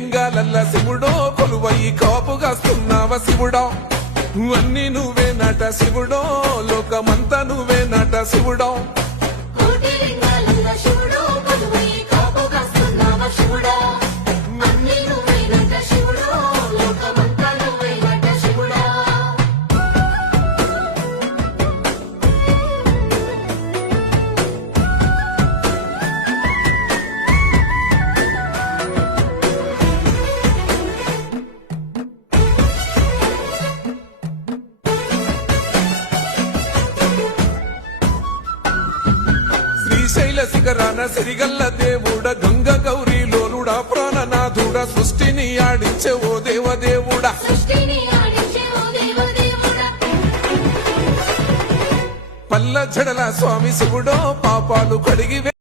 లింగాలల్ల శివుడో కొలువయి కాపుగాస్తున్నావ శివుడో అన్ని నువ్వే నట శివుడో లోకమంతా నువ్వే నట శివుడో శ్రీశైల శిఖరాన సిరిగల్ల దేవుడ గంగ గౌరీ లోలుడా ప్రాణనాథుడ సృష్టిని ఆడించే ఓ దేవదేవుడా పల్ల జడల స్వామి శివుడో పాపాలు కడిగి